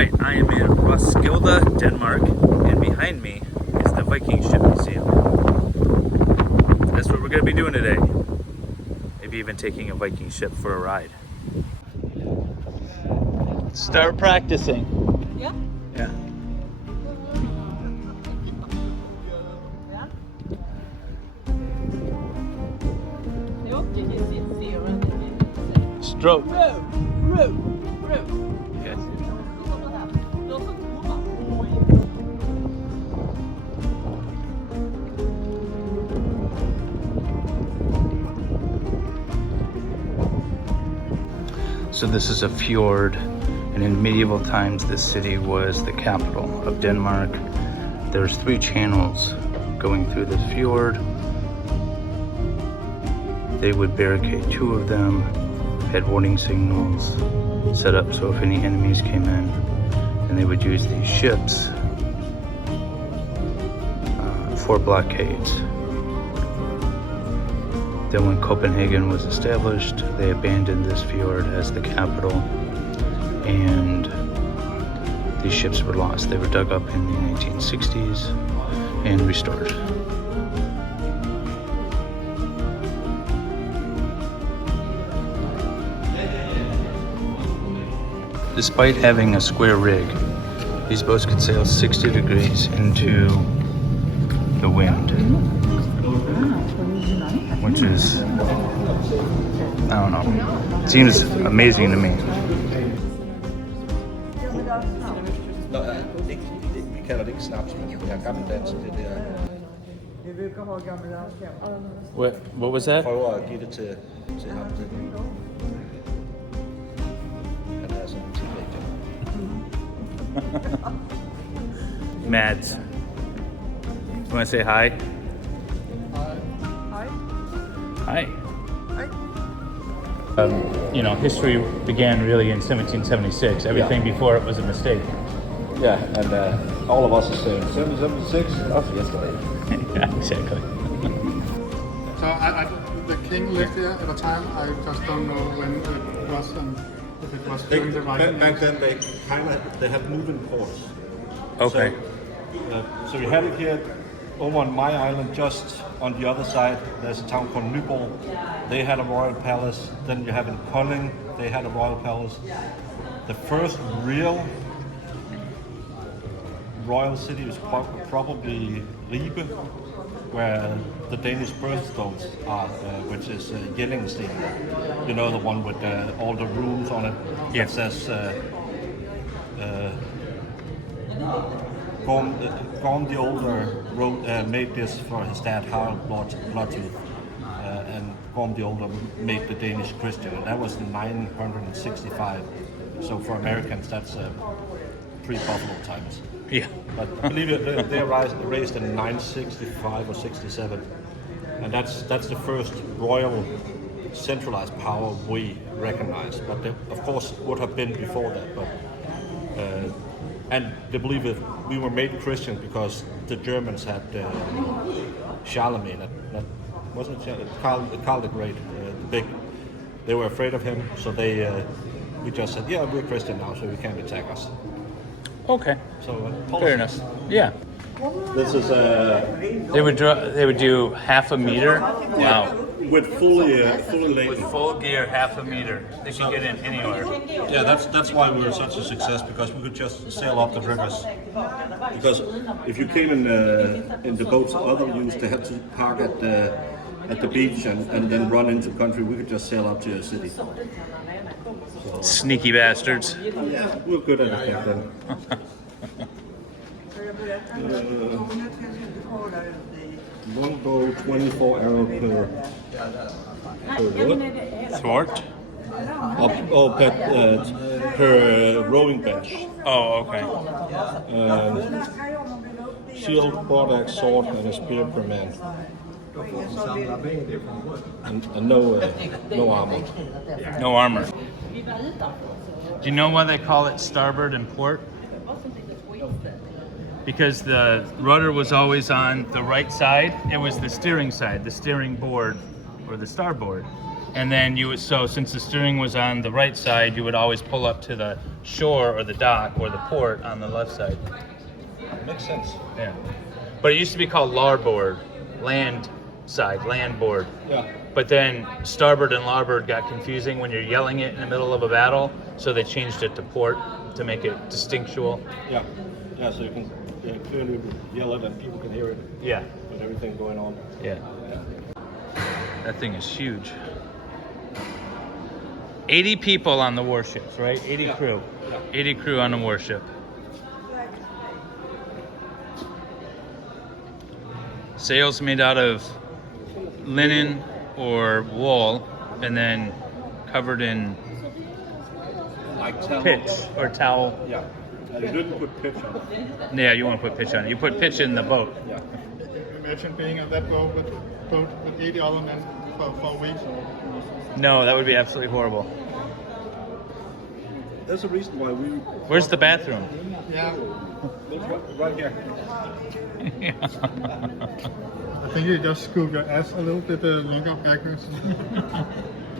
Alright, I am in Roskilde, Denmark, and behind me is the Viking Ship Museum. That's what we're going to be doing today. Maybe even taking a Viking ship for a ride. Start practicing. Yeah? Yeah. Stroke. Row. Yes. So this is a fjord, and in medieval times this city was the capital of Denmark. There's 3 channels going through this fjord. They would barricade 2 of them, had warning signals set up so if any enemies came in, and they would use these ships for blockades. Then when Copenhagen was established, they abandoned this fjord as the capital, and these ships were lost. They were dug up in the 1960s and restored. Despite having a square rig, these boats could sail 60 degrees into the wind, which is, I don't know, seems amazing to me. Vi kalder det ikke snaps, men det er gammeldansk, det der. What was that? Prøver at give det til ham. Han er sådan en teenager. Mads, you want to say hi? Hi. You know, history began really in 1776. Everything before it was a mistake. Yeah, and all of us are saying 776, that's yesterday. Yeah, exactly. So the king lived here at a time. I just don't know when it was and if it was during the Viking Back Age. then they had moving ports. Okay. So we had it here over on my island, just on the other side. There's a town called Nyborg. They had a royal palace. Then you have in Kolding, they had a royal palace. The first real royal city was probably Ribe, where the Danish birthstones are, which is Jellingsten. You know, the one with all the runes on it. Yeah. It says Gorm the Older made this for his dad Harald Blåtooth, and Gorm the Older made the Danish Christian, and that was in 965. So for Americans, that's pre-Buffalo times. Yeah. But I believe they raised in 965 or 67, and that's the first royal centralized power we recognize. But there, of course, would have been before that. But and they believe that we were made Christian because the Germans had Charlemagne. That wasn't it Karl the Great, the big. They were afraid of him, so we just said, yeah, we're Christian now, so you can't attack us. Okay. So Fair enough. Yeah. This is They would do half a meter. Wow. with fully laden. With full gear, half a meter. They should get in anywhere. Yeah, that's why we were such a success, because we could just sail up the rivers. Because if you came in the boats others used, they had to park at the beach and then run into country. We could just sail up to a city. Sneaky bastards. Yeah, we were good at it back then. One bow, 24 arrow per Thwart? per rowing bench. Oh, okay. Shield, broadaxe, sword, and a spear per man. And no armor. No armor. Do you know why they call it starboard and port? Because the rudder was always on the right side. It was the steering side, the steering board, or the starboard. And then since the steering was on the right side, you would always pull up to the shore or the dock or the port on the left side. Makes sense. Yeah. But it used to be called larboard, land side, land board. Yeah. But then starboard and larboard got confusing when you're yelling it in the middle of a battle, so they changed it to port to make it distinctual. Yeah. Yeah. So you can clearly yell it and people can hear it Yeah. with everything going on. Yeah. That thing is huge. 80 people on the warships, right? 80 Yeah. crew. Yeah. 80 crew on a warship. Sails made out of linen or wool and then covered in Like towel. pitch or towel. Yeah. And you didn't put pitch on it. Yeah, you want to put pitch on it. You put pitch in the boat. Yeah. Imagine being on that boat with 80 other men for weeks. No, that would be absolutely horrible. There's a reason why we. Where's the bathroom? Yeah. Right here. I think you just scoop your ass a little bit longer backwards.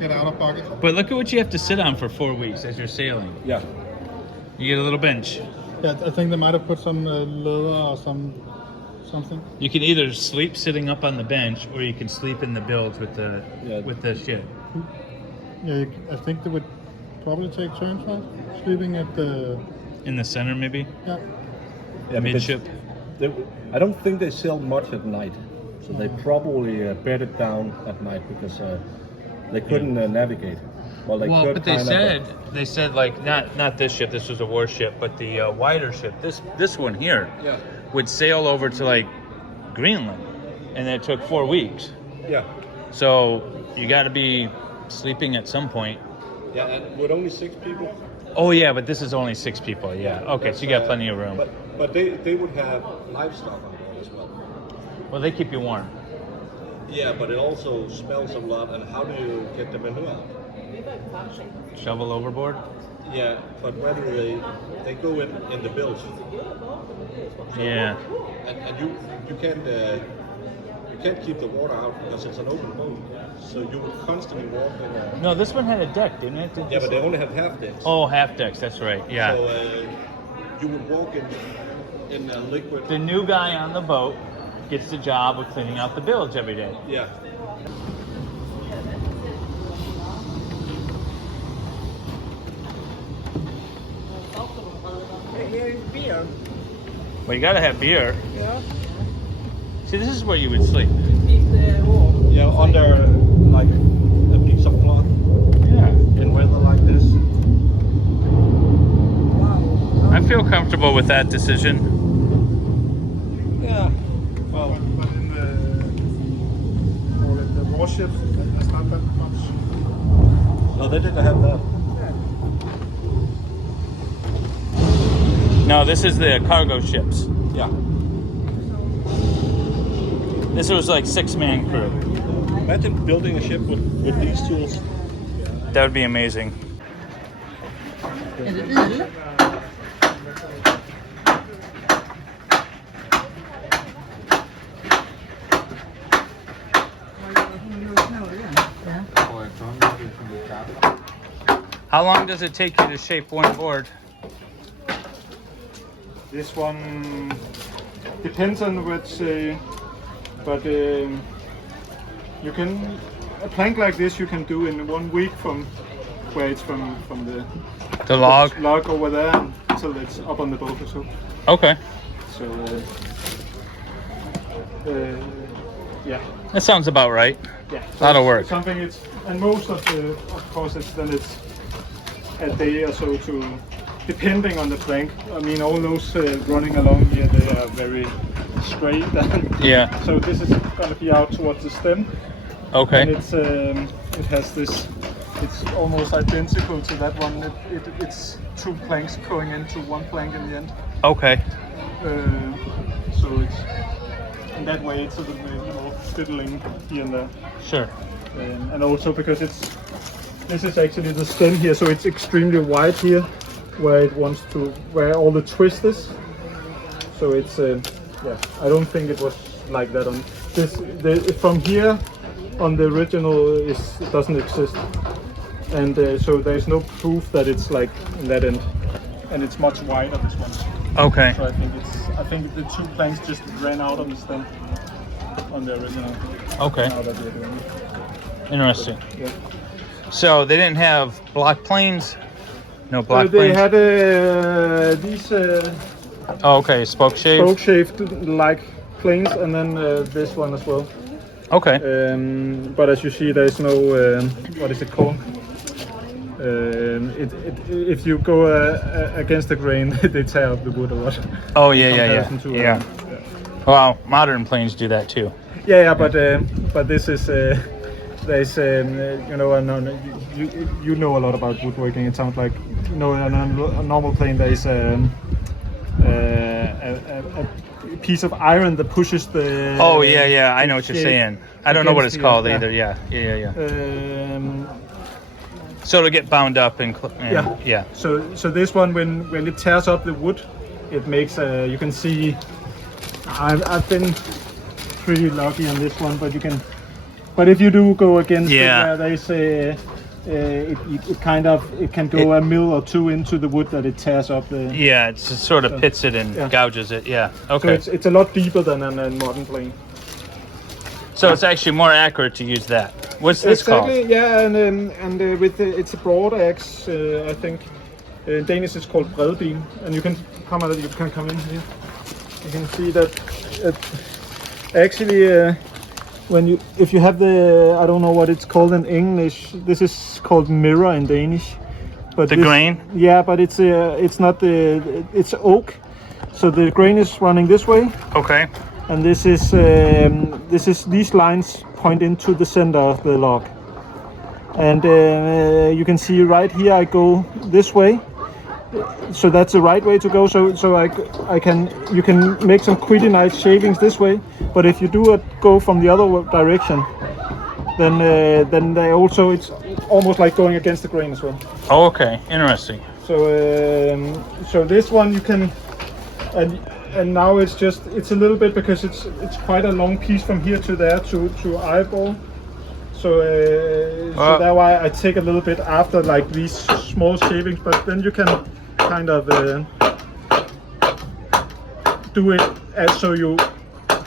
Get out of pocket. But look at what you have to sit on for 4 weeks as you're sailing. Yeah. You get a little bench. Yeah, I think they might have put some leather or something. You can either sleep sitting up on the bench, or you can sleep in the bilge with the Yeah. with the ship. Yeah, I think they would probably take turns, right? Sleeping at the In the center, maybe yeah. Yeah, midship. I don't think they sail much at night, so they probably bedded down at night because they couldn't navigate. Well, they Well, could but they kind of, said like not this ship. This was a warship, but the wider ship. This one here Yeah. would sail over to like Greenland, and it took 4 weeks. Yeah. So you got to be sleeping at some point. Yeah, and with only 6 people. Oh yeah, but this is only 6 people. Yeah. Okay, so you got plenty of room. But they would have livestock on board as well. Well, they keep you warm. Yeah, but it also smells a lot. And how do you get the manure out? Shovel overboard. Yeah, but whether they go in the bilge. Yeah. And you can't keep the water out because it's an open boat. So you would constantly walk in a... No, this one had a deck, didn't it? Yeah, but they only have half decks. Oh, half decks. That's right. Yeah. So you would walk in a liquid. The new guy on the boat gets the job of cleaning out the bilge every day. Yeah. Beer. Well, you gotta have beer. Yeah. See, this is where you would sleep. It's warm. Yeah, under like a piece of cloth Yeah. in weather like this. Wow. I feel comfortable with that decision. Yeah. But Well, in the warships, that's not that much. no, they didn't have that. No, this is the cargo ships. Yeah. This was like 6-man crew. Imagine building a ship with these tools. That would be amazing. Är det bil? How long does it take you to shape one board? This one depends on which, but you can a plank like this you can do in 1 week from where it's from The log? log over there until it's up on the boat or so. Okay. So yeah, That sounds about right. yeah. A lot of it's work. Something it's and most of course it's a day or so to. Depending on the plank, I mean all those running along here, they are very straight. Yeah. So this is going to be out towards the stem, and Okay. it has this. It's almost identical to that one. It's 2 planks going into 1 plank in the end. Okay. So it's in that way it's a little bit more fiddling here and there, Sure. and also because this is actually the stem here, so it's extremely wide here. Where all the twist is. So it's yeah, I don't think it was like that on this. From here on the original it doesn't exist, and so there's no proof that it's like in that end. and it's much wider, this one. Okay. So I think the 2 planks just ran out of the stem on the original. Okay. Now that we're doing it. Interesting. Yeah. So they didn't have block planes? No block They planes? had these Oh, okay. Spoke shave? spoke-shaped like planes, and then this one as well. Okay. But as you see, there is no what is it called? If you go against the grain, they tear up the wood a lot. Oh, yeah. comparison to, Yeah. Well, modern planes do that too. Yeah, but this is there's you know you know a lot about woodworking. It sounds like a normal plane there is a piece of iron that pushes the. Oh, yeah. I know what you're saying. I don't know what it's against the, called yeah. either. Yeah. Um, So to get bound up and yeah. So this one, when it tears up the wood, it makes you can see. I've been pretty lucky on this one, but if you do go against it, they say it can go a mil or two into the wood that it tears up the. Yeah, it sort of pits it and gouges it. Yeah. Okay. So it's a lot deeper than a modern plane. So it's actually more accurate to use that. What's this called? Yeah, and with it's a broad axe, I think. In Danish it's called bredbeam, and you can come in here. You can see that actually if you have the, I don't know what it's called in English. This is called mirror in Danish. But The grain? Yeah, but it's not it's oak. So the grain is running this way. Okay. And this is these lines point into the center of the log, and you can see right here I go this way, so that's the right way to go. So you can make some pretty nice shavings this way, but if you do go from the other direction, then they also it's almost like going against the grain as well. Oh, okay, interesting. So this one you can and now it's a little bit because it's quite a long piece from here to there to eyeball. So that's why I take a little bit after like these small shavings, but then you can kind of do it so you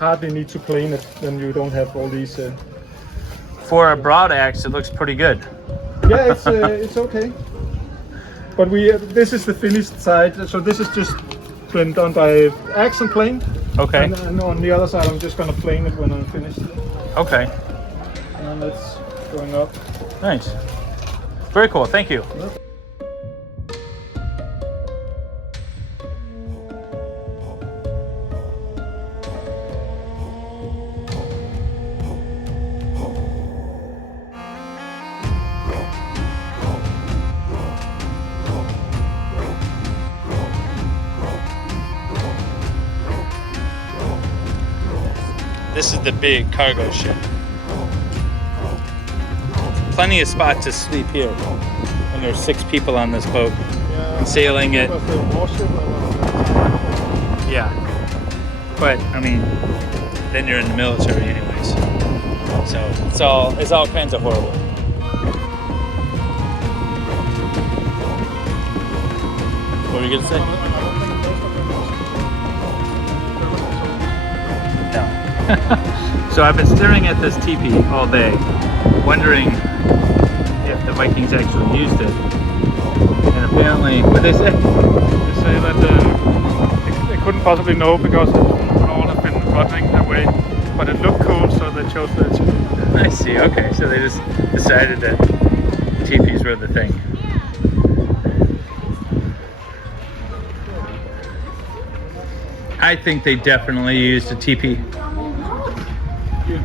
hardly need to plane it. Then you don't have all these. For a broad axe, it looks pretty good. Yeah, it's okay. But this is the finished side. So this is just been done by axe and plane. Okay. And on the other side, I'm just gonna plane it when I'm finished. Okay. And that's going up. Nice. Very cool. Thank you. This is the big cargo ship. Plenty of spot to sleep here. And there's 6 people on this boat. Yeah, sailing it. was the warship. Yeah. But I mean, then you're in the military anyways. So it's all kinds of horrible. What were you gonna say? No. So I've been staring at this teepee all day, wondering if the Vikings actually used it. And apparently, what they say? They say that they couldn't possibly know because it would all have been rotting away. But it looked cool, so they chose that. I see. Okay, so they just decided that teepees were the thing. I think they definitely used a teepee.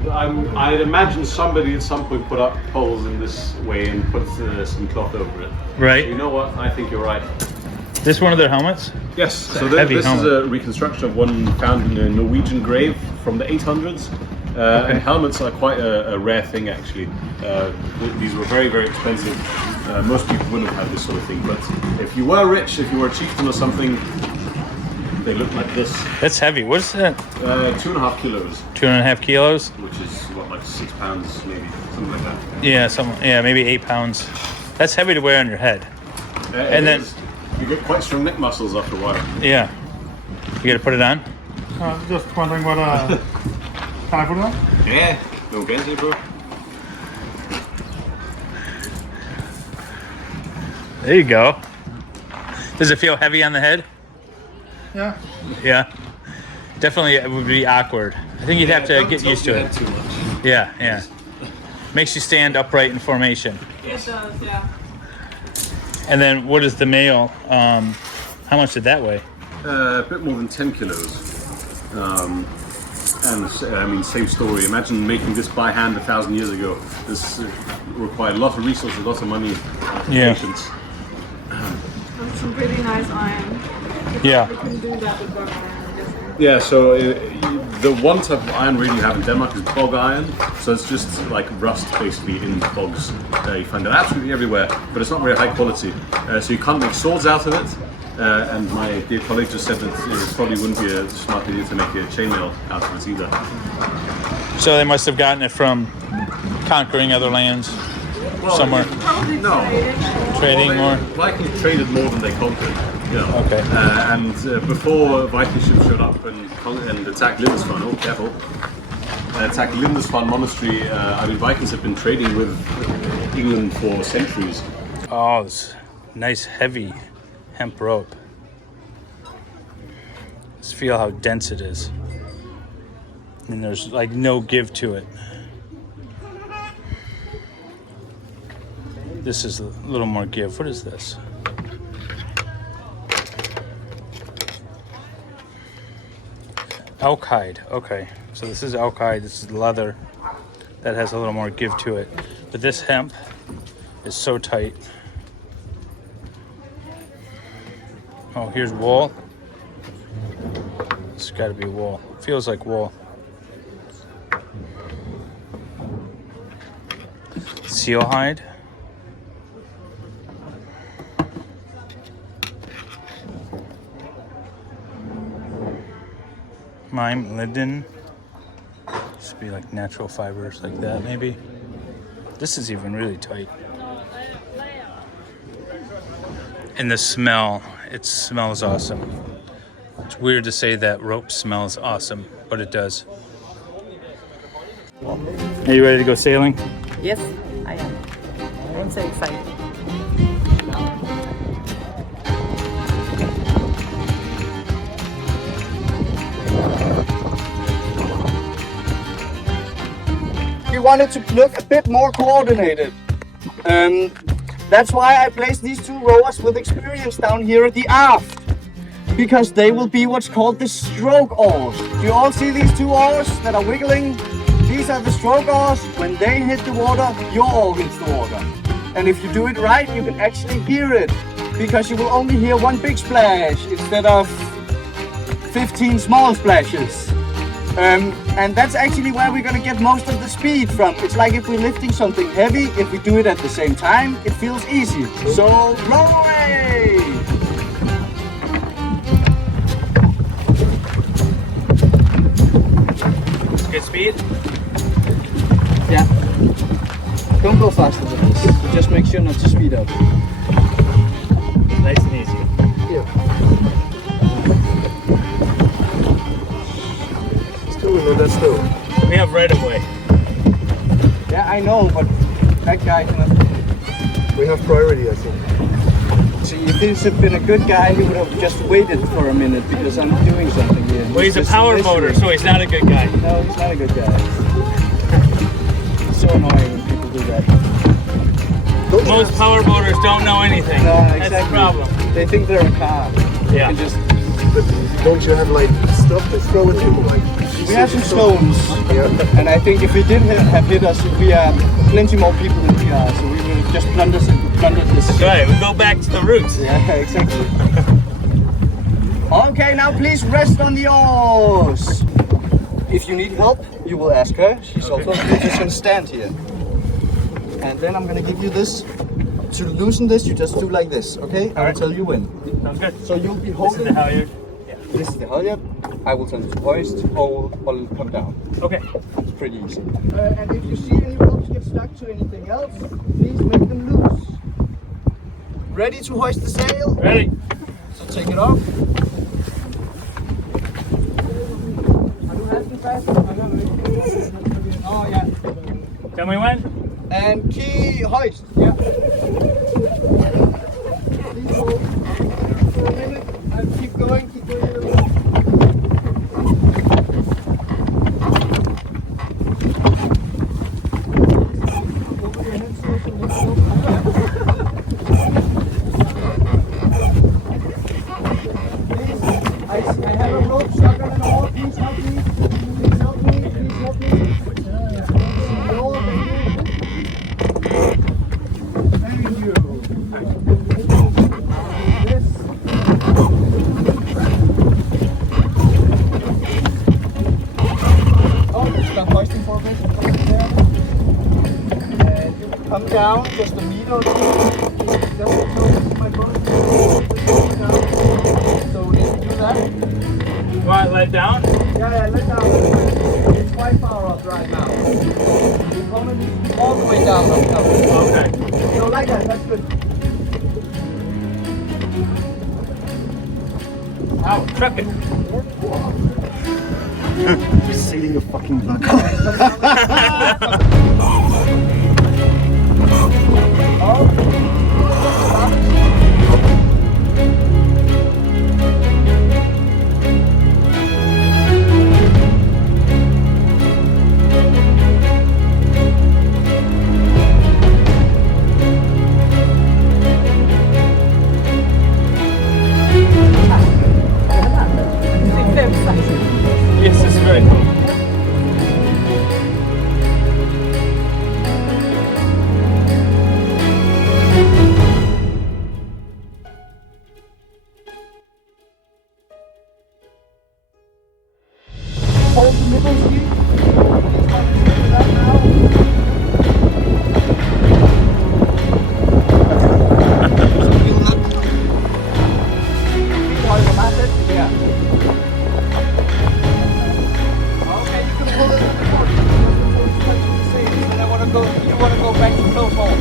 I'd imagine somebody at some point put up poles in this way and put some cloth over it. Right. You know what? I think you're right. This one of their helmets? Yes. So heavy this is helmet. a reconstruction of one found in a Norwegian grave from the 800s. And helmets are quite a rare thing, actually. These were very, very expensive. Most people wouldn't have this sort of thing. But if you were rich, if you were a chieftain or something, they look like this. That's heavy. What is that? 2.5 kilos, 2.5 kilos? which is what, like 6 pounds, maybe something like that. Yeah, maybe 8 pounds. That's heavy to wear on your head. And then- you You got quite strong neck muscles after a while. Yeah. You gotta put it on? Just wondering what can I put it on? Yeah, no fancy, bro. There you go. Does it feel heavy on the head? Yeah. Yeah. Definitely it would be awkward. I think you'd have to get used to it. Too much. Yeah, yeah. Makes you stand upright in formation. It does, yeah. And then what is the male? How much did that weigh? A bit more than 10 kilos. And I mean, same story. Imagine making this by hand 1,000 years ago. This required a lot of resources, lots of money, Yeah. patience. That's some pretty nice iron. Yeah. We couldn't do that with bug iron, I'm guessing. Yeah, so the one type of iron really you have in Denmark is bog iron. So it's just like rust basically in bogs. You find it absolutely everywhere, but it's not very high quality. So you can't make swords out of it. And my dear colleague just said that it probably wouldn't be a smart idea to make a chainmail out of it either. So they must have gotten it from conquering other lands somewhere. Probably No. Trading more. Vikings traded more than they conquered. You know. Okay. And before Viking ships showed up and attacked Lindisfarne, oh careful, attacked Lindisfarne monastery, I mean Vikings have been trading with England for centuries. Oh, this nice heavy hemp rope. Just feel how dense it is. And there's like no give to it. This is a little more give. What is this? Elk hide. Okay, so this is elk hide. This is leather that has a little more give to it. But this hemp is so tight. Oh, here's wool. It's got to be wool. Feels like wool. Seal hide. Lime, linden. Should be like natural fibers like that, maybe. This is even really tight. And the smell, it smells awesome. It's weird to say that rope smells awesome, but it does. Are you ready to go sailing? Yes, I am. I'm so excited. We wanted to look a bit more coordinated. That's why I placed these two rowers with experience down here at the aft, because they will be what's called the stroke oars. Do you all see these two oars that are wiggling? These are the stroke oars. When they hit the water, your oar hits the water. And if you do it right, you can actually hear it, because you will only hear one big splash instead of 15 small splashes. And that's actually where we're gonna get most of the speed from. It's like if we're lifting something heavy, if we do it at the same time, it feels easy. So roll away! Good speed? Yeah. Don't go faster than this. Just make sure not to speed up. Nice and easy. Yeah. We have right of way. Yeah, I know, but that guy cannot. We have priority, I think. See, if this had been a good guy, he would have just waited for a minute because I'm doing something here. Well, he's a just power listening. boater, so he's not a good guy. No, he's not a good guy. It's so annoying when people do that. Most power boaters don't know anything. No, That's exactly. the problem. They think they're a car. Yeah. And just, Don't you have like stuff to throw at him? Like we have some stones, and I think if he did have hit us, we are plenty more people than we are, so we will just plunder this. That's right, we go back to the roots. Yeah, exactly. Okay, now please rest on the oars. If you need help, you will ask her. She's also just gonna stand here. And then I'm gonna give you this. To loosen this, you just do like this, okay? I will tell you when. Sounds good. So you'll be This is holding. the halyard. This is the halyard. I will tell you to hoist, hold, or come down. Okay. It's pretty easy. And if you see any ropes get stuck to anything else, please make them loose. Ready to hoist the sail? Ready? So take it off. Oh yeah. Tell me when. And key hoist. Yeah. Please hold for a minute and keep going, keep going. I have a rope stuck under the wall. Please help me. Please help me. Please help me. No, thank you. This. Oh, stop hoisting for a bit. And you come down just a meter or two. Just to my boat. So if you do that. Want to let down? Yeah, let down. It's quite far up right now. You're coming all the way down right now. Okay. So like that, that's good. Ow, tripping. You're sailing a fucking block. Yes, this is very cool. Hold the middle seat. This one is good enough now. Feel that? Hold the method? Yeah. Okay, you can pull it in the port. And I want to go. You want to go back to close hold.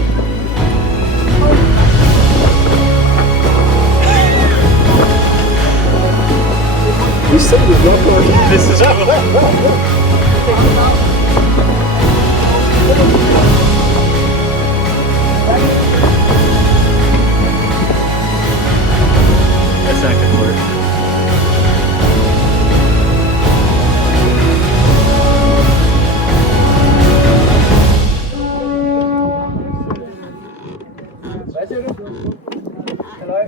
You said it was not going. This is That's not gonna work. Hello.